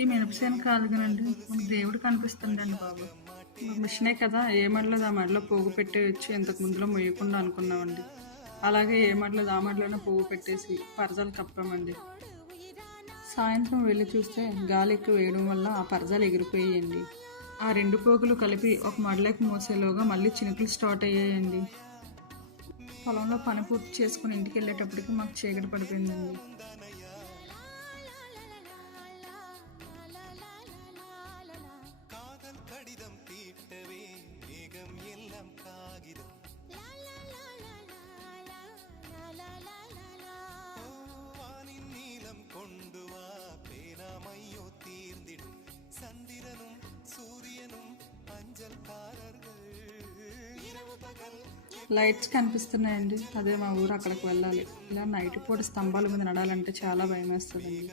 ఈ మినపసేను కాదుగానండి, మనకు దేవుడు కనిపిస్తుండండి బాబు. మిషనే కదా, ఏ మడిలోది ఆ మడిలో పోగు పెట్టేయొచ్చు, ఇంతకు ముందులో మొయ్యకుండా అనుకున్నామండి. అలాగే ఏ మడిలోది ఆ మడిలోనే పోగు పెట్టేసి పరదాలు కప్పామండి. సాయంత్రం వెళ్ళి చూస్తే గాలి ఎక్కువ వేయడం వల్ల ఆ పరదాలు ఎగిరిపోయాయండి. ఆ రెండు పోగులు కలిపి ఒక మడిలోకి మోసేలోగా మళ్ళీ చినుకులు స్టార్ట్ అయ్యాయండి. పొలంలో పని పూర్తి చేసుకుని ఇంటికి వెళ్ళేటప్పటికి మాకు చీకటి పడిపోయిందండి. లైట్స్ కనిపిస్తున్నాయండి, అదే మా ఊరు, అక్కడికి వెళ్ళాలి. ఇలా నైట్ పూట స్తంభాల మీద నడాలంటే చాలా భయం వేస్తుందండి.